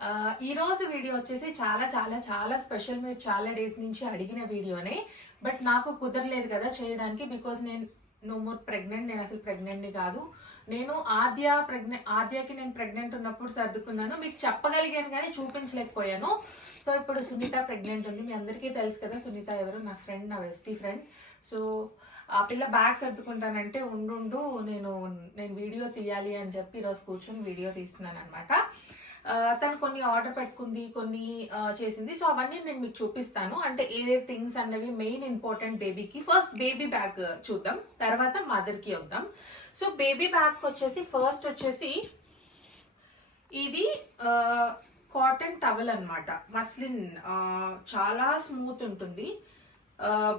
ఈ రోజు వీడియో వచ్చేసి చాలా చాలా చాలా స్పెషల్. మీరు చాలా డేస్ నుంచి అడిగిన వీడియోనే, బట్ నాకు కుదరలేదు కదా చేయడానికి. బికాజ్ నేను నో మోర్ ప్రెగ్నెంట్. నేను అసలు ప్రెగ్నెంట్ని కాదు. నేను ఆద్యకి నేను ప్రెగ్నెంట్ ఉన్నప్పుడు సర్దుకున్నాను. మీకు చెప్పగలిగాను కానీ చూపించలేకపోయాను. సో ఇప్పుడు సునీత ప్రెగ్నెంట్ ఉంది. మీ అందరికీ తెలుసు కదా సునీత ఎవరు. నా ఫ్రెండ్, నా బెస్టీ ఫ్రెండ్. సో ఆ పిల్ల బ్యాగ్ సర్దుకుంటానంటే ఉండు నేను వీడియో తీయాలి అని చెప్పి ఈరోజు కూర్చొని వీడియో తీస్తున్నాను అనమాట. తను కొన్ని ఆర్డర్ పెట్టుకుంది, కొన్ని చేసింది. సో అవన్నీ నేను మీకు చూపిస్తాను. అంటే ఏవేవి థింగ్స్ అన్నవి మెయిన్ ఇంపార్టెంట్ బేబీకి. ఫస్ట్ బేబీ బ్యాగ్ చూద్దాం, తర్వాత మదర్కి వద్దాం. సో బేబీ బ్యాగ్ వచ్చేసి ఫస్ట్ వచ్చేసి ఇది కాటన్ టవల్ అనమాట. మస్లిన్, చాలా స్మూత్ ఉంటుంది.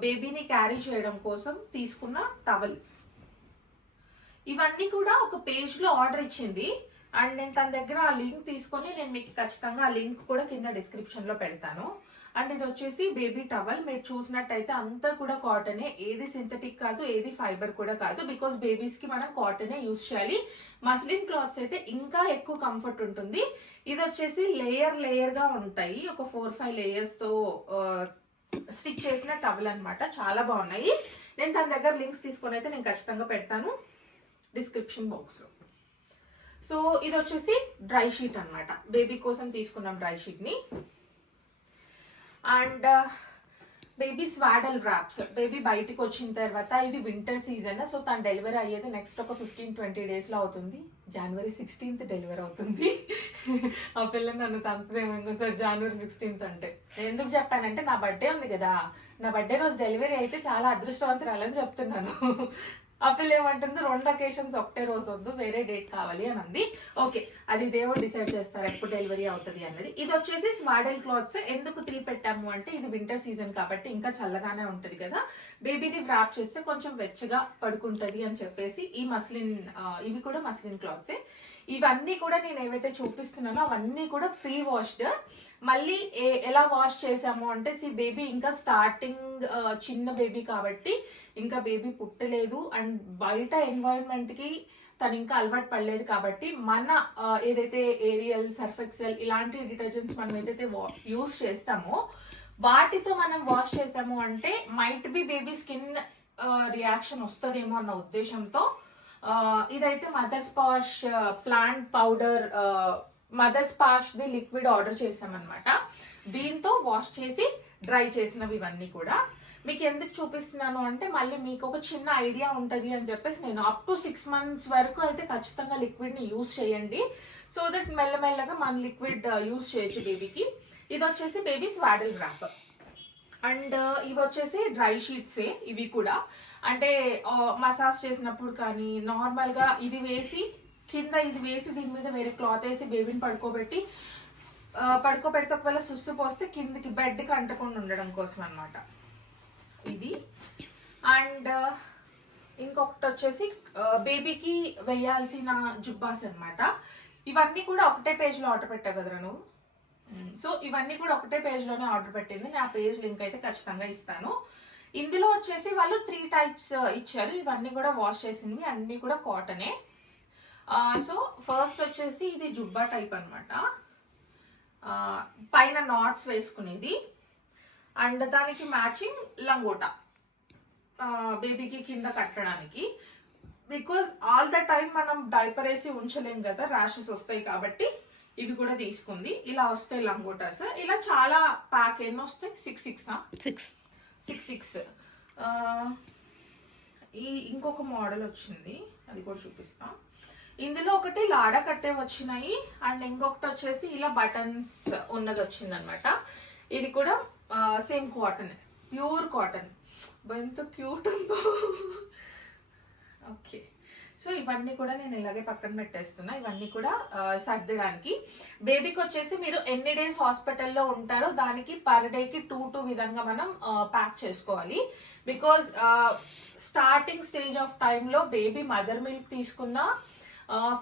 బేబీని క్యారీ చేయడం కోసం తీసుకున్న టవల్. ఇవన్నీ కూడా ఒక పేజ్లో ఆర్డర్ ఇచ్చింది. అండ్ నేను తన దగ్గర ఆ లింక్ తీసుకొని నేను మీకు ఖచ్చితంగా ఆ లింక్ కూడా కింద డిస్క్రిప్షన్లో పెడతాను. అండ్ ఇది వచ్చేసి బేబీ టవల్. మీరు చూసినట్టయితే అంతా కూడా కాటనే, ఏది సింథటిక్ కాదు, ఏది ఫైబర్ కూడా కాదు. బికాస్ బేబీస్కి మనం కాటనే యూస్ చేయాలి. మస్లిన్ క్లాత్స్ అయితే ఇంకా ఎక్కువ కంఫర్ట్ ఉంటుంది. ఇది వచ్చేసి లేయర్గా ఉంటాయి. ఒక 4-5 లేయర్స్తో స్టిక్ చేసిన టవల్ అనమాట. చాలా బాగున్నాయి. నేను తన దగ్గర లింక్స్ తీసుకొని అయితే నేను ఖచ్చితంగా పెడతాను డిస్క్రిప్షన్ బాక్స్లో. సో ఇది వచ్చేసి డ్రై షీట్ అనమాట. బేబీ కోసం తీసుకున్నాం డ్రై షీట్ని. And baby swaddle wraps. Baby బయటికి వచ్చిన తర్వాత, ఇది వింటర్ సీజన్. సో తను డెలివరీ అయ్యేది నెక్స్ట్ ఒక 15-20 డేస్లో అవుతుంది. January 16th డెలివరీ అవుతుంది. ఆ పిల్ల నన్ను తంతదేమో ఇంకోసారి January 16th అంటే. ఎందుకు చెప్పానంటే నా బర్త్డే ఉంది కదా, నా బర్త్డే రోజు డెలివరీ అయితే చాలా అదృష్టవంతురాలని చెప్తున్నాను. ఆ పిల్ల ఏమంటుంది, 2 అకేషన్స్ ఒకటే రోజు వద్దు, వేరే డేట్ కావాలి అని అంది. ఓకే, అది దేవుడు డిసైడ్ చేస్తారు ఎప్పుడు డెలివరీ అవుతుంది అన్నది. ఇది వచ్చేసి స్వాడల్ క్లాత్స్. ఎందుకు 3 పెట్టాము అంటే ఇది వింటర్ సీజన్ కాబట్టి ఇంకా చల్లగానే ఉంటుంది కదా, బేబీని వ్రాప్ చేస్తే కొంచెం వెచ్చగా పడుకుంటుంది అని చెప్పేసి ఈ మస్లిన్, ఇవి కూడా మస్లిన్ క్లాత్సే. ఇవన్నీ కూడా నేను ఏవైతే చూపిస్తున్నానో అవన్నీ కూడా ప్రీ వాష్డ్. మళ్ళీ ఎలా వాష్ చేసాము అంటే, బేబీ ఇంకా స్టార్టింగ్, చిన్న బేబీ కాబట్టి ఇంకా బేబీ పుట్టలేదు. అండ్ బయట ఎన్వైరన్మెంట్కి తను ఇంకా అలవాటు పడలేదు కాబట్టి మన ఏదైతే ఏరియల్, సర్ఫ్ ఎక్సెల్ ఇలాంటి డిటర్జెంట్స్ మనం ఏదైతే యూస్ చేస్తామో వాటితో మనం వాష్ చేసాము అంటే might be baby skin reaction వస్తుందేమో అన్న ఉద్దేశంతో ఇదైతే Mother Sparsh plant powder, Mother Sparsh the liquid order చేసామన్నమాట. దీంతో వాష్ చేసి డ్రై చేసినవి ఇవన్నీ కూడా. మీకు ఎందుకు చూపిస్తున్నాను అంటే మళ్ళీ మీకు ఒక చిన్న ఐడియా ఉంటుంది అని చెప్పేసి నేను అప్ టు 6 months వరకు అయితే ఖచ్చితంగా లిక్విడ్ని యూస్ చేయండి. సో దట్ మెల్లమెల్లగా మన లిక్విడ్ యూస్ చేయొచ్చు బేబీకి. ఇది వచ్చేసి బేబీ స్వాడల్ ర్యాప్. అండ్ ఇవి వచ్చేసి డ్రై షీట్సే. ఇవి కూడా అంటే మసాజ్ చేసినప్పుడు కానీ నార్మల్గా ఇది వేసి కింద ఇది వేసి దీని మీద వేరే క్లాత్ వేసి బేబీని పడుకోబెడితే ఒకవేళ సుస్సు పోస్తే కిందకి బెడ్కి అంటకుండా ఉండడం కోసం అనమాట ఇది. అండ్ ఇంకొకటి వచ్చేసి బేబీకి వేయాల్సిన జుబ్బాస్ అనమాట. ఇవన్నీ కూడా ఒకటే పేజ్లో ఆర్డర్ పెట్టావు కదరా నువ్వు. సో ఇవన్నీ కూడా ఒకటే పేజ్లోనే ఆర్డర్ పెట్టింది. నేను ఆ పేజ్ లింక్ అయితే ఖచ్చితంగా ఇస్తాను. ఇందులో వచ్చేసి వాళ్ళు 3 types ఇచ్చారు. ఇవన్నీ కూడా వాష్ చేసినవి, అన్నీ కూడా కాటనే. సో ఫస్ట్ వచ్చేసి ఇది జుబ్బా టైప్ అనమాట. పైన నాట్స్ వేసుకునేది. అండ్ దానికి మ్యాచింగ్ లంగోటా బేబీకి కింద కట్టడానికి. బికాజ్ ఆల్ ద టైం మనం డైపర్ వేసి ఉంచలేం కదా, ర్యాషెస్ వస్తాయి కాబట్టి ఇవి కూడా తీసుకుంది. ఇలా వస్తాయి లంగోటాస్. ఇలా చాలా ప్యాక్ ఎన్ని వస్తాయి, 6 ఈ ఇంకొక మోడల్ వచ్చింది, అది కూడా చూపిస్తాం. ఇందులో ఒకటి లాడా కట్టే వచ్చినాయి. అండ్ ఇంకొకటి వచ్చేసి ఇలా బటన్స్ ఉన్నది వచ్చింది అనమాట. ఇది కూడా సేమ్ కాటన్, ప్యూర్ కాటన్. ఎంత క్యూట్ ఉందో. ఓకే, సో ఇవన్నీ కూడా నేను ఇలాగే పక్కన పెట్టేస్తున్నా. ఇవన్నీ కూడా సర్దడానికి. బేబీకి వచ్చేసి మీరు ఎన్ని డేస్ హాస్పిటల్లో ఉంటారో దానికి పర్ డేకి 2 విధంగా మనం ప్యాక్ చేసుకోవాలి. బికాజ్ స్టార్టింగ్ స్టేజ్ ఆఫ్ టైంలో బేబీ మదర్ మిల్క్ తీసుకున్నా,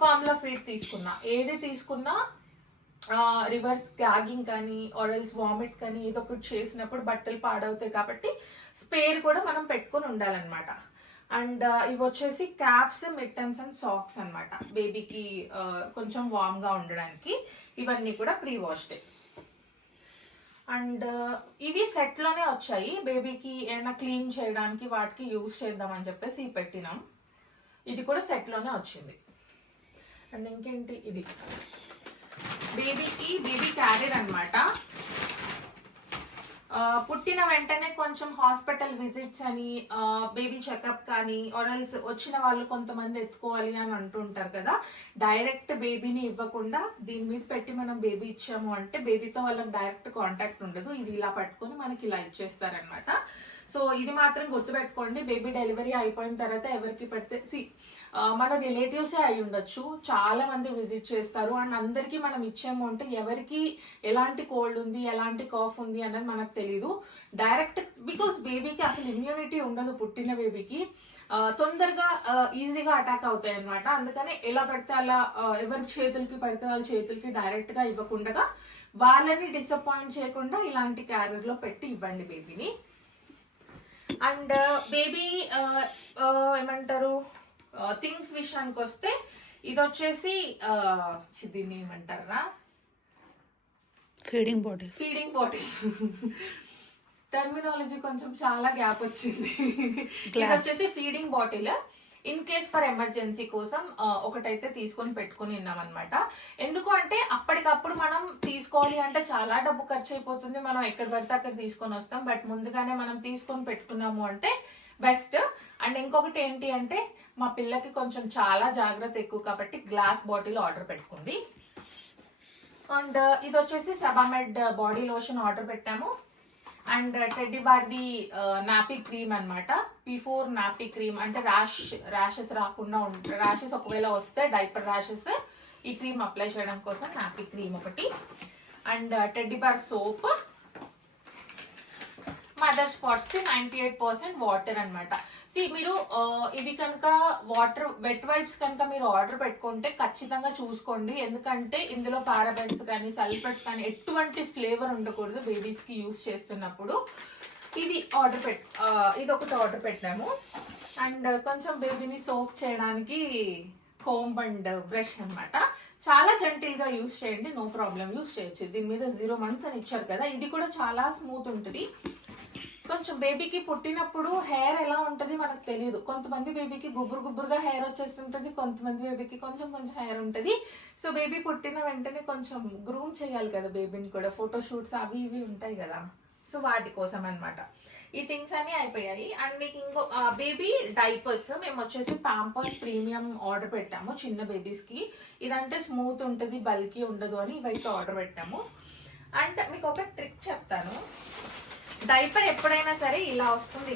ఫార్ములా ఫీడ్ తీసుకున్నా, ఏది తీసుకున్నా రివర్స్ గ్యాగింగ్ కానీ ఆర్ఎల్స్ వామిట్ కానీ ఏదో ఒకటి చేసినప్పుడు బట్టలు పాడవుతాయి కాబట్టి స్పేర్ కూడా మనం పెట్టుకొని ఉండాలన్నమాట. అండ్ ఇవి వచ్చేసి క్యాప్స్, మిట్టన్స్ అండ్ సాక్స్ అనమాట బేబీకి కొంచెం వామ్గా ఉండడానికి. ఇవన్నీ కూడా ప్రీ వాష్డ్. అండ్ ఇవి సెట్లోనే వచ్చాయి, బేబీకి ఏమైనా క్లీన్ చేయడానికి వాటికి యూజ్ చేద్దామని చెప్పేసి ఇవి పెట్టినాం. ఇది కూడా సెట్లోనే వచ్చింది. అండ్ ఇంకేంటి, ఇది బేబీ క్యారియర్ అనమాట. పుట్టిన వెంటనే కొంచెం హాస్పిటల్ విజిట్స్ అని, బేబీ చెకప్ కానీ ఆర్ఎల్స్ వచ్చిన వాళ్ళు కొంతమంది ఎత్తుకోవాలి అని అంటుంటారు కదా. డైరెక్ట్ బేబీని ఇవ్వకుండా దీని మీద పెట్టి మనం బేబీ ఇచ్చాము అంటే బేబీతో వాళ్ళకి డైరెక్ట్ కాంటాక్ట్ ఉండదు. ఇది ఇలా పట్టుకొని మనకి ఇలా ఇచ్చేస్తారనమాట. సో ఇది మాత్రం గుర్తుపెట్టుకోండి. బేబీ డెలివరీ అయిపోయిన తర్వాత ఎవరికి పెడితే మన రిలేటివ్సే అయి ఉండొచ్చు, చాలా మంది విజిట్ చేస్తారు. అండ్ అందరికీ మనం ఇచ్చాము అంటే ఎవరికి ఎలాంటి కోల్డ్ ఉంది, ఎలాంటి కాఫ్ ఉంది అన్నది మనకు తెలీదు. డైరెక్ట్ బికాస్ బేబీకి అసలు ఇమ్యూనిటీ ఉండదు, పుట్టిన బేబీకి తొందరగా ఈజీగా అటాక్ అవుతాయి అనమాట. అందుకని ఎలా పడితే అలా ఎవరి చేతులకి పడితే వాళ్ళ చేతులకి డైరెక్ట్ గా ఇవ్వకుండా వాళ్ళని డిసప్పాయింట్ చేయకుండా ఇలాంటి క్యారియర్ లో పెట్టి ఇవ్వండి బేబీని. అండ్ బేబీ ఏమంటారు థింగ్స్ విషయానికి వస్తే ఇది వచ్చేసి దీన్ని ఏమంటారా, ఫీడింగ్ బాటిల్ టర్మినాలజీ కొంచెం చాలా గ్యాప్ వచ్చింది. ఇది వచ్చేసి feeding bottle. In case for emergency కోసం ఒకటైతే తీసుకొని పెట్టుకుని ఉన్నామన్నమాట. ఎందుకు అంటే అప్పటికప్పుడు మనం తీసుకోవాలి అంటే చాలా డబ్బు ఖర్చు అయిపోతుంది, మనం ఎక్కడ పడితే అక్కడ తీసుకొని వస్తాం. బట్ ముందుగానే మనం తీసుకొని పెట్టుకున్నాము అంటే బెస్ట్. అండ్ ఇంకొకటి ఏంటి అంటే మా పిల్లకి కొంచెం చాలా జాగ్రత్త ఎక్కువ కాబట్టి గ్లాస్ బాటిల్ ఆర్డర్ పెట్టుకుంది. అండ్ ఇది వచ్చేసి సబామెడ్ బాడీ లోషన్ ఆర్డర్ పెట్టాము. అండ్ టెడ్డీ బార్ది నాపీ క్రీమ్ అనమాట. P4 నాపీ క్రీమ్ అంటే ర్యాషెస్ రాకుండా ఉంటాయి. ర్యాషెస్ ఒకవేళ వస్తే డైపర్ ర్యాషెస్ ఈ క్రీమ్ అప్లై చేయడం కోసం నాపీ క్రీమ్ ఒకటి. And teddy bar soap, mother spots కి 98% వాటర్ అనమాట. మీరు ఇవి కనుక వాటర్ వెట్ వైప్స్ కనుక మీరు ఆర్డర్ పెట్టుకుంటే ఖచ్చితంగా చూసుకోండి. ఎందుకంటే ఇందులో పారాబెన్స్ కానీ సల్ఫేట్స్ కానీ ఎటువంటి ఫ్లేవర్ ఉండకూడదు బేబీస్ కి యూస్ చేస్తున్నప్పుడు. ఇది ఒకటి ఆర్డర్ పెట్టాము. అండ్ కొంచెం బేబీని సోప్ చేయడానికి కోంబ్ అండ్ బ్రష్ అనమాట. చాలా జెంటిల్ గా యూస్ చేయండి, నో ప్రాబ్లం, యూస్ చేయొచ్చు. దీని మీద 0 months అని ఇచ్చారు కదా. ఇది కూడా చాలా స్మూత్ ఉంటుంది. కొంచెం బేబీకి పుట్టినప్పుడు హెయిర్ ఎలా ఉంటుంది మనకు తెలియదు. కొంతమంది బేబీకి గుబురుగా హెయిర్ వచ్చేస్తుంటది, కొంతమంది బేబీకి కొంచెం హెయిర్ ఉంటుంది. సో బేబీ పుట్టిన వెంటనే కొంచెం గ్రూమ్ చేయాలి కదా బేబీని కూడా, ఫోటో షూట్స్ అవి ఇవి ఉంటాయి కదా. సో వాటి కోసం అనమాట ఈ థింగ్స్ అన్ని అయిపోయాయి. అండ్ మీకు ఇంకో బేబీ డైపర్స్ మేము వచ్చేసి పాంపర్స్ ప్రీమియం ఆర్డర్ పెట్టాము చిన్న బేబీస్ కి. ఇదంటే స్మూత్ ఉంటుంది, బల్కీ ఉండదు అని ఇవైతే ఆర్డర్ పెట్టాము. అండ్ మీకు ఒక ట్రిక్ చెప్తాను. డైపర్ ఎప్పుడైనా సరే ఇలా వస్తుంది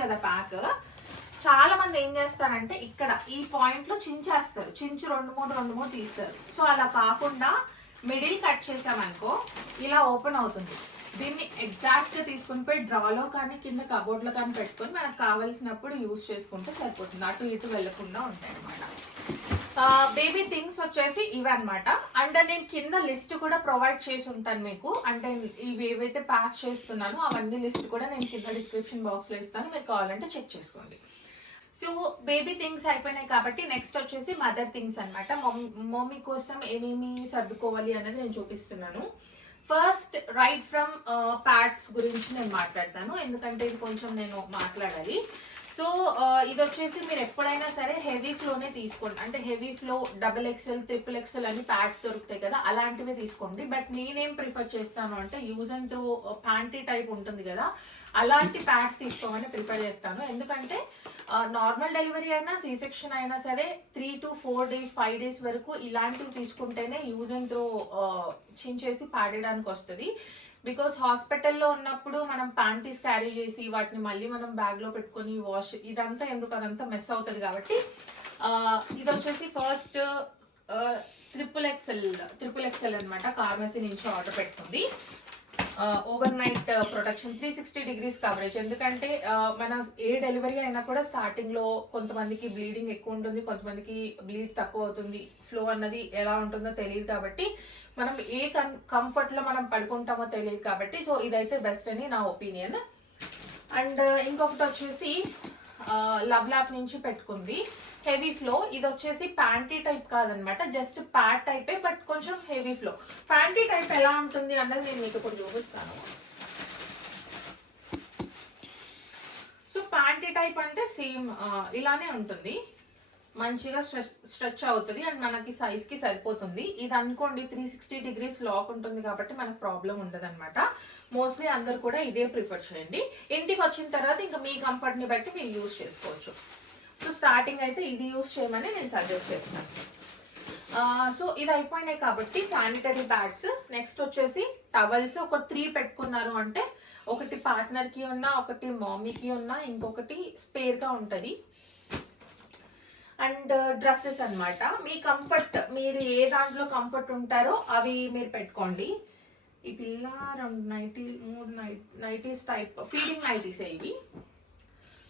కదా ప్యాక్. చాలా మంది ఏం చేస్తారంటే ఇక్కడ ఈ పాయింట్ లో చించేస్తారు, చించి 2-3 తీస్తారు. సో అలా కాకుండా మిడిల్ కట్ చేసామనుకో ఇలా ఓపెన్ అవుతుంది. దీన్ని ఎగ్జాక్ట్ గా తీసుకుని పోయి డ్రాలో కానీ కింద కబోర్డ్ లో కానీ పెట్టుకొని మనకు కావాల్సినప్పుడు యూజ్ చేసుకుంటే సరిపోతుంది, అటు ఇటు వెళ్లకుండా ఉంటాయి అనమాట. బేబీ థింగ్స్ వచ్చేసి ఇవి అనమాట. అండ్ నేను కింద లిస్ట్ కూడా ప్రొవైడ్ చేసి ఉంటాను మీకు. అంటే ఇవి ఏవైతే ప్యాక్ చేస్తున్నానో అవన్నీ లిస్ట్ కూడా నేను కింద డిస్క్రిప్షన్ బాక్స్ లో ఇస్తాను, మీరు కావాలంటే చెక్ చేసుకోండి. సో బేబీ థింగ్స్ అయిపోయినాయి కాబట్టి నెక్స్ట్ వచ్చేసి మదర్ థింగ్స్ అనమాట. మమ్మీ కోసం ఏమేమి సర్దుకోవాలి అనేది నేను చూపిస్తున్నాను. ఫస్ట్ రైట్ ఫ్రమ్ ప్యాడ్స్ గురించి నేను మాట్లాడతాను, ఎందుకంటే ఇది కొంచెం నేను మాట్లాడాలి. సో ఇది వచ్చేసి మీరు ఎప్పుడైనా సరే హెవీ ఫ్లోనే తీసుకోండి. అంటే హెవీ ఫ్లో XXL, XXL అని ప్యాడ్స్ దొరుకుతాయి కదా, అలాంటివి తీసుకోండి. బట్ నేనేం ప్రిఫర్ చేస్తాను అంటే use and throw panty type ఉంటుంది కదా, అలాంటి ప్యాడ్స్ తీసుకోమని ప్రిఫర్ చేస్తాను. ఎందుకంటే నార్మల్ డెలివరీ అయినా సి సెక్షన్ అయినా సరే 3 to 4 days 5 days వరకు ఇలాంటివి తీసుకుంటేనే యూజ్ అండ్ త్రో చించేసి పాడేయడానికి వస్తుంది. బికాస్ హాస్పిటల్లో ఉన్నప్పుడు మనం ప్యాంటీస్ క్యారీ చేసి వాటిని మళ్ళీ మనం బ్యాగ్ లో పెట్టుకొని వాష్ ఇదంతా ఎందుకు, అదంతా మెస్ అవుతుంది. కాబట్టి ఇది వచ్చేసి ఫస్ట్ XXL అనమాట. ఫార్మసీ నుంచి ఆర్డర్ పెట్టుకుంది. Over night protection 360 degrees coverage. ఎందుకంటే మన ఏ డెలివరీ అయినా కూడా స్టార్టింగ్ లో కొంతమందికి బ్లీడింగ్ ఎక్కువ ఉంటుంది, కొంతమందికి బ్లీడ్ తక్కువ అవుతుంది, ఫ్లో అన్నది ఎలా ఉంటుందో తెలియదు. కాబట్టి మనం ఏ కంఫర్ట్ లో మనం పడుకుంటామో తెలియదు. కాబట్టి సో ఇదైతే బెస్ట్ అని నా ఒపీనియన్. అండ్ ఇంకొకటి వచ్చేసి లవ్ ల్యాప్ నుంచి పెట్టుకుంది. Heavy flow. ఇది వచ్చేసి ప్యాంటీ టైప్ కాదనమాట, జస్ట్ ప్యాడ్ టైపే, బట్ కొంచెం హెవీ ఫ్లో. ప్యాంటీ టైప్ ఎలా ఉంటుంది అన్నది నేను మీకు ఇప్పుడు చూపిస్తాను. సో ప్యాంటీ టైప్ అంటే సేమ్ ఇలానే ఉంటుంది, మంచిగా స్ట్రెచ్ అవుతుంది అండ్ మనకి సైజ్ కి సరిపోతుంది. ఇది అనుకోండి 360 degrees లాక్ ఉంటుంది కాబట్టి మనకు ప్రాబ్లం ఉండదు అనమాట. మోస్ట్లీ అందరు కూడా ఇదే ప్రిఫర్ చేయండి. ఇంటికి వచ్చిన తర్వాత ఇంకా మీ కంఫర్ట్ ని బట్టి మీరు యూజ్ చేసుకోవచ్చు. సో స్టార్టింగ్ అయితే ఇది యూజ్ చేయమని నేను సజెస్ట్ చేస్తాను. సో ఇది అయిపోయినాయి కాబట్టి శానిటరీ ప్యాడ్స్. నెక్స్ట్ వచ్చేసి టవల్స్ ఒక 3 పెట్టుకున్నారు అంటే, ఒకటి పార్ట్నర్ కి ఉన్నా, ఒకటి మమ్మీకి ఉన్నా, ఇంకొకటి స్పేర్ గా ఉంటది. అండ్ డ్రెస్సెస్ అన్నమాట, మీ కంఫర్ట్, మీరు ఏ దాంట్లో కంఫర్ట్ ఉంటారో అవి మీరు పెట్టుకోండి. ఈ పిల్ల 3 నైటీస్ టైప్ ఫీడింగ్ నైటీస్ ఇవి.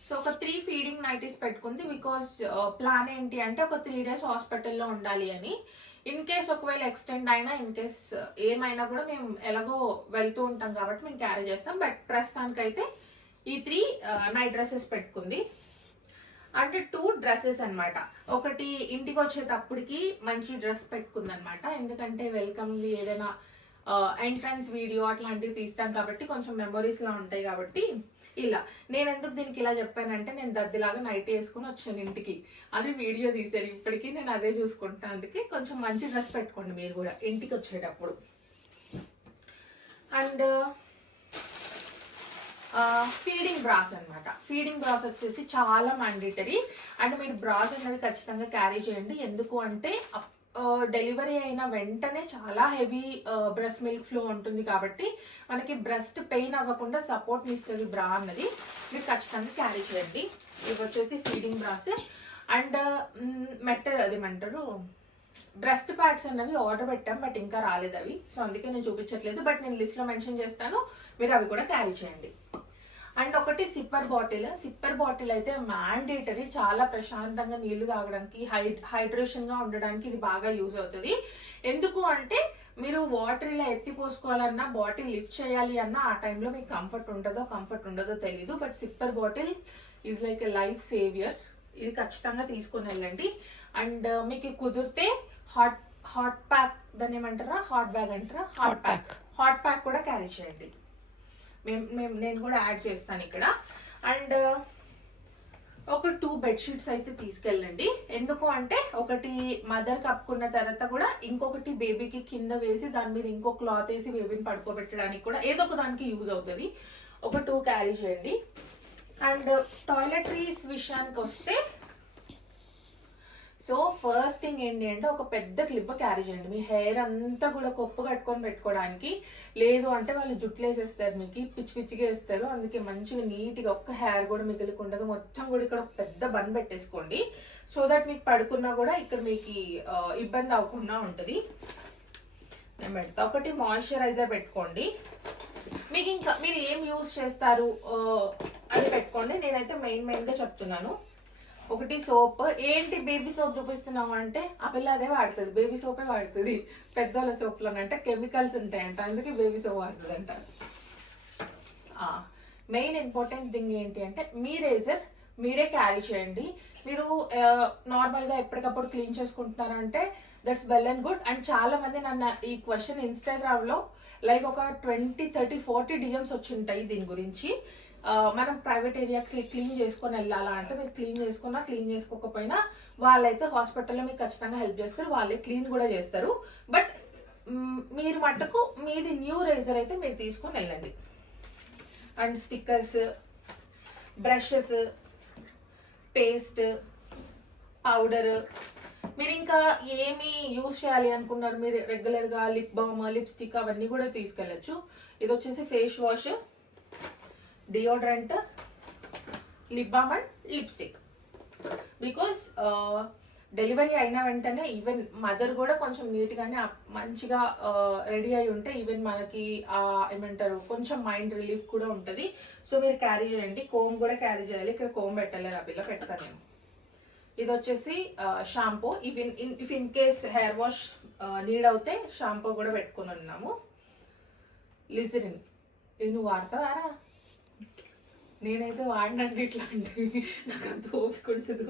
సో ఒక 3 ఫీడింగ్ నైటీస్ పెట్టుకుంది. బికాస్ ప్లాన్ ఏంటి అంటే ఒక 3 days హాస్పిటల్లో ఉండాలి అని. ఇన్ కేస్ ఒకవేళ ఎక్స్టెండ్ అయినా, ఇన్ కేస్ ఏమైనా కూడా మేము ఎలాగో వెళ్తూ ఉంటాం కాబట్టి మేము క్యారీ చేస్తాం. బట్ ప్రస్తుతానికైతే ఈ 3 నైట్ డ్రెస్సెస్ పెట్టుకుంది. అంటే 2 డ్రెస్సెస్ అనమాట. ఒకటి ఇంటికి వచ్చేటప్పటికి మంచి డ్రెస్ పెట్టుకుంది అనమాట, ఎందుకంటే వెల్కమ్ ఏదైనా ఎంట్రన్స్ వీడియో అట్లాంటివి తీస్తాం కాబట్టి కొంచెం మెమొరీస్ లా ఉంటాయి కాబట్టి ఇలా. నేను ఎందుకు దీనికి ఇలా చెప్పానంటే, నేను దద్దిలాగా నైట్ వేసుకుని వచ్చాను ఇంటికి, అది వీడియో తీసాను. ఇప్పటికీ నేను అదే చూసుకుంటాను. అందుకే కొంచెం మంచి డ్రెస్ పెట్టుకోండి మీరు కూడా ఇంటికి వచ్చేటప్పుడు. అండ్ ఫీడింగ్ బ్రాస్ అనమాట. ఫీడింగ్ బ్రాస్ వచ్చేసి చాలా మ్యాండేటరీ. అండ్ మీరు బ్రాస్ అనేవి ఖచ్చితంగా క్యారీ చేయండి. ఎందుకు అంటే డెలివరీ అయిన వెంటనే చాలా హెవీ బ్రెస్ట్ మిల్క్ ఫ్లో ఉంటుంది కాబట్టి మనకి బ్రెస్ట్ పెయిన్ అవ్వకుండా సపోర్ట్ ఇస్తుంది బ్రా అన్నది. మీరు ఖచ్చితంగా క్యారీ చేయండి. ఇవి వచ్చేసి ఫీడింగ్ బ్రాస్. అండ్ అదేమంటారు బ్రెస్ట్ ప్యాడ్స్ అన్నవి ఆర్డర్ పెట్టాం, బట్ ఇంకా రాలేదు అవి. సో అందుకే నేను చూపించట్లేదు, బట్ నేను లిస్ట్లో మెన్షన్ చేస్తాను, మీరు అవి కూడా క్యారీ చేయండి. అండ్ ఒకటి సిప్పర్ బాటిల్. సిప్పర్ బాటిల్ అయితే మ్యాండేటరీ. చాలా ప్రశాంతంగా నీళ్లు తాగడానికి, హైడ్రేషన్ గా ఉండడానికి ఇది బాగా యూజ్ అవుతుంది. ఎందుకు అంటే మీరు వాటర్ ఇలా ఎత్తి పోసుకోవాలన్నా, బాటిల్ లిఫ్ట్ చేయాలి అన్నా ఆ టైంలో మీకు కంఫర్ట్ ఉండదో తెలీదు. But sipper bottle is like a life saviour. ఇది ఖచ్చితంగా తీసుకొని వెళ్ళండి. అండ్ మీకు కుదిరితే హాట్ ప్యాక్, దాన్ని ఏమంటారా, హాట్ బ్యాగ్ అంటారా, హాట్ ప్యాక్ కూడా క్యారీ చేయండి. నేను కూడా యాడ్ చేస్తాను ఇక్కడ. అండ్ ఒక 2 బెడ్షీట్స్ అయితే తీసుకెళ్ళండి. ఎందుకు అంటే ఒకటి మదర్ కప్పుకున్న తర్వాత కూడా ఇంకొకటి బేబీకి కింద వేసి దాని మీద ఇంకో క్లాత్ వేసి బేబీని పడుకోబెట్టడానికి కూడా ఏదో ఒక దానికి యూజ్ అవుతుంది. ఒక 2 క్యారీ చేయండి. అండ్ టాయిలెటరీస్ విషయానికి వస్తే, సో ఫస్ట్ థింగ్ ఏంటి అంటే ఒక పెద్ద క్లిప్ క్యారీ చేయండి. మీ హెయిర్ అంతా కూడా కొప్పు కట్టుకొని పెట్టుకోవడానికి. లేదు అంటే వాళ్ళు జుట్లు వేసేస్తారు, మీకు పిచ్చి పిచ్చిగా వేస్తారు. అందుకే మంచిగా నీట్గా ఒక్క హెయిర్ కూడా మిగిలికుండా మొత్తం కూడా ఇక్కడ ఒక పెద్ద బన్ పెట్టేసుకోండి. సో దట్ మీకు పడుకున్నా కూడా ఇక్కడ మీకు ఇబ్బంది అవ్వకుండా ఉంటుంది. నేను పెడతా. ఒకటి మాయిశ్చరైజర్ పెట్టుకోండి. మీకు ఇంకా మీరు ఏం యూజ్ చేస్తారు అది పెట్టుకోండి. నేనైతే మెయిన్గా చెప్తున్నాను. ఒకటి సోప్. ఏంటి బేబీ సోప్ చూపిస్తున్నాము అంటే, ఆ పిల్ల అదే వాడుతుంది, బేబీ సోపే వాడుతుంది. పెద్దోళ్ళ సోప్లోనంటే కెమికల్స్ ఉంటాయంట, అందుకే బేబీ సోప్ వాడుతుంది అంట. మెయిన్ ఇంపార్టెంట్ థింగ్ ఏంటి అంటే, మీ రేజర్ మీరే క్యారీ చేయండి. మీరు నార్మల్గా ఎప్పటికప్పుడు క్లీన్ చేసుకుంటున్నారంటే that's well and good. And చాలా మంది నన్ను ఈ క్వశ్చన్ ఇన్స్టాగ్రామ్లో లైక్ ఒక 20, 30, 40 DMs వచ్చి ఉంటాయి దీని గురించి. మనం ప్రైవేట్ ఏరియా క్లీన్ చేసుకొని వెళ్ళాలా అంటే, మీరు క్లీన్ చేసుకున్నా క్లీన్ చేసుకోకపోయినా వాళ్ళైతే హాస్పిటల్లో మీకు ఖచ్చితంగా హెల్ప్ చేస్తారు, వాళ్ళే క్లీన్ కూడా చేస్తారు. బట్ మీరు మట్టుకు మీది న్యూ రేజర్ అయితే మీరు తీసుకొని వెళ్ళండి. And stickers, brushes, paste, powder, మీరు ఇంకా ఏమి యూజ్ చేయాలి అనుకున్నారు, మీరు రెగ్యులర్గా లిప్ బామ్, లిప్స్టిక్ అవన్నీ కూడా తీసుకెళ్ళచ్చు. ఇది వచ్చేసి face wash, deodorant, lip balm and lipstick. Because delivery అయిన వెంటనే ఈవెన్ మదర్ కూడా కొంచెం నీట్గానే మంచిగా రెడీ అయి ఉంటే ఈవెన్ మనకి ఏమంటారు కొంచెం మైండ్ రిలీఫ్ కూడా ఉంటుంది. సో మీరు క్యారీ చేయండి. కోమ్ కూడా క్యారీ చేయాలి. ఇక్కడ కోమ్ పెట్టలేదు, ఆ పిల్ల పెడతాను నేను. ఇది వచ్చేసి shampoo. If in case hair wash need అవుతే షాంపూ కూడా పెట్టుకుని ఉన్నాము. లిజరిన్, ఇది నువ్వు వాడతావారా? నేనైతే వాడినండి ఇట్లాంటివి, నాకు అంత ఓపిక ఉండదు.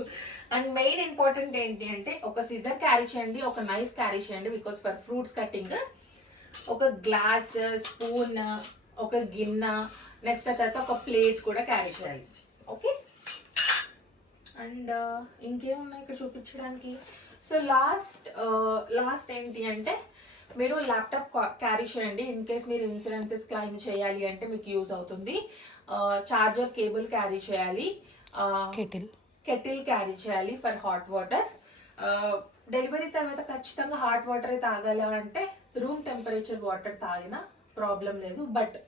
అండ్ మెయిన్ ఇంపార్టెంట్ ఏంటి అంటే ఒక సిజర్ క్యారీ చేయండి, ఒక నైఫ్ క్యారీ చేయండి, బికాస్ ఫర్ ఫ్రూట్స్ కటింగ్. ఒక గ్లాస్, స్పూన్, ఒక గిన్నె, నెక్స్ట్ తర్వాత ఒక ప్లేట్ కూడా క్యారీ చేయాలి. ఓకే. అండ్ ఇంకేమున్నాయి ఇక్కడ చూపించడానికి. సో లాస్ట్ ఏంటి అంటే మీరు ల్యాప్టాప్ క్యారీ చేయండి, ఇన్ కేస్ మీరు ఇన్సూరెన్సెస్ క్లెయిమ్ చేయాలి అంటే మీకు యూజ్ అవుతుంది. చార్జర్ కేబుల్ క్యారీ చేయాలి, కెటిల్ క్యారీ చేయాలి ఫర్ హాట్ వాటర్. డెలివరీ తర్వాత ఖచ్చితంగా హాట్ వాటర్ తాగాలి అంటే రూమ్ టెంపరేచర్ వాటర్ తాగినా ప్రాబ్లం లేదు, బట్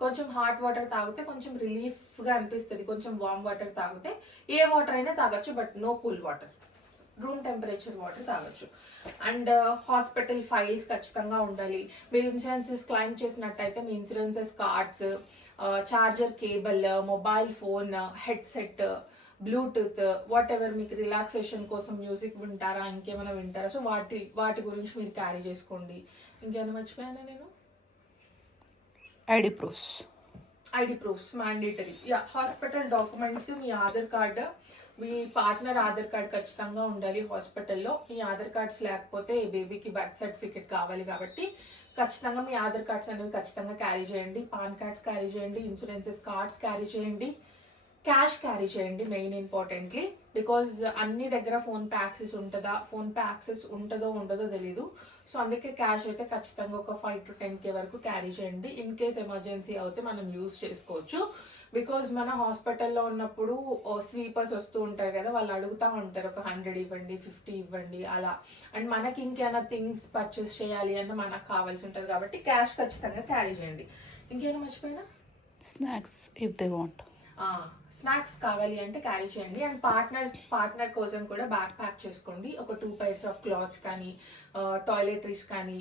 కొంచెం హాట్ వాటర్ తాగితే కొంచెం రిలీఫ్గా అనిపిస్తుంది. కొంచెం వామ్ వాటర్ తాగితే ఏ వాటర్ అయినా తాగొచ్చు, but no cool water, room temperature water తాగొచ్చు. అండ్ హాస్పిటల్ ఫైల్స్ ఖచ్చితంగా ఉండాలి. మీరు ఇన్సూరెన్సెస్ క్లెయిమ్ చేసినట్టయితే మీ insurances cards, charger cable, mobile phone, headset, Bluetooth, whatever మీకు రిలాక్సేషన్ కోసం మ్యూజిక్ వింటారా, ఇంకేమైనా వింటారా, సో వాటి గురించి మీరు క్యారీ చేసుకోండి. ఇంకేమైనా మర్చిపోయానా నేను? ID proofs mandatory. Hospital documents, మీ ఆధార్ కార్డు, మీ పార్ట్నర్ ఆధార్ కార్డ్ ఖచ్చితంగా ఉండాలి హాస్పిటల్లో. మీ ఆధార్ కార్డ్స్ లేకపోతే బేబీకి బర్త్ సర్టిఫికేట్ కావాలి కాబట్టి ఖచ్చితంగా మీ ఆధార్ కార్డ్స్ అనేవి ఖచ్చితంగా క్యారీ చేయండి. పాన్ కార్డ్స్ క్యారీ చేయండి, ఇన్సూరెన్సెస్ కార్డ్స్ క్యారీ చేయండి, క్యాష్ క్యారీ చేయండి మెయిన్ ఇంపార్టెంట్లీ, బికాజ్ అన్ని దగ్గర ఫోన్పే యాక్సెస్ ఉంటుందో ఉండదో తెలీదు. సో అందుకే క్యాష్ అయితే ఖచ్చితంగా ఒక 5 to 10K వరకు క్యారీ చేయండి. ఇన్ కేస్ ఎమర్జెన్సీ అయితే మనం యూజ్ చేసుకోవచ్చు. బికాజ్ మన హాస్పిటల్లో ఉన్నప్పుడు స్వీపర్స్ వస్తూ ఉంటారు కదా, వాళ్ళు అడుగుతూ ఉంటారు ఒక 100 ఇవ్వండి, 50 ఇవ్వండి అలా. అండ్ మనకి ఇంకేమైనా థింగ్స్ పర్చేస్ చేయాలి అంటే మనకు కావాల్సి ఉంటుంది కాబట్టి క్యాష్ ఖచ్చితంగా క్యారీ చేయండి. ఇంకేమైనా మర్చిపోయినా? Snacks if they want, snacks కావాలి అంటే క్యారీ చేయండి. అండ్ పార్ట్నర్ కోసం కూడా బ్యాగ్ ప్యాక్ చేసుకోండి. ఒక 2 pairs ఆఫ్ క్లాత్స్ కానీ, టాయిలెటరీస్ కానీ,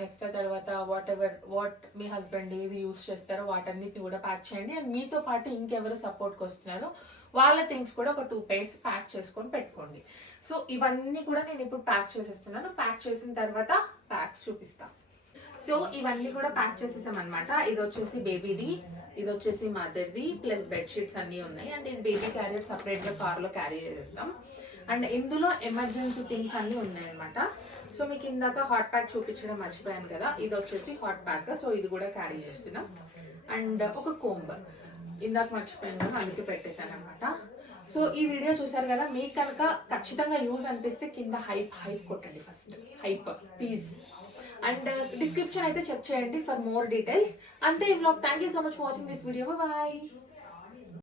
నెక్స్ట్ తర్వాత వాట్ మీ హస్బెండ్ ఏది యూస్ చేస్తారో వాటన్నిటిని కూడా ప్యాక్ చేయండి. అండ్ మీతో పాటు ఇంకెవరు సపోర్ట్కి వస్తున్నారో వాళ్ళ థింగ్స్ కూడా ఒక 2 pairs ప్యాక్ చేసుకొని పెట్టుకోండి. సో ఇవన్నీ కూడా నేను ఇప్పుడు ప్యాక్ చేసేస్తున్నాను. ప్యాక్ చేసిన తర్వాత ప్యాక్స్ చూపిస్తాను. సో ఇవన్నీ కూడా ప్యాక్ చేసేసాం అనమాట. ఇది వచ్చేసి బేబీది, ఇది వచ్చేసి మదర్ది, ప్లస్ బెడ్షీట్స్ అన్నీ ఉన్నాయి. అండ్ ఇది బేబీ క్యారియర్ సపరేట్గా కార్లో క్యారీ చేసేస్తాం. అండ్ ఇందులో ఎమర్జెన్సీ థింగ్స్ అన్నీ ఉన్నాయన్నమాట. సో మీకు ఇందాక హాట్ ప్యాక్ చూపించడం మర్చిపోయాను కదా, ఇది వచ్చేసి హాట్ ప్యాక్. సో ఇది కూడా క్యారీ చేస్తున్నాం. అండ్ ఒక కోంబ్ ఇందాక మర్చిపోయాను కదా, అందుకే పెట్టేశాను అనమాట. సో ఈ వీడియో చూసారు కదా, మీకు కనుక ఖచ్చితంగా యూజ్ అనిపిస్తే కింద హైప్ కొట్టండి, first hype please. And description అయితే చెక్ చేయండి ఫర్ మోర్ డీటెయిల్స్. అంతే ఈ vlog. Thank you so much for watching this video. Bye.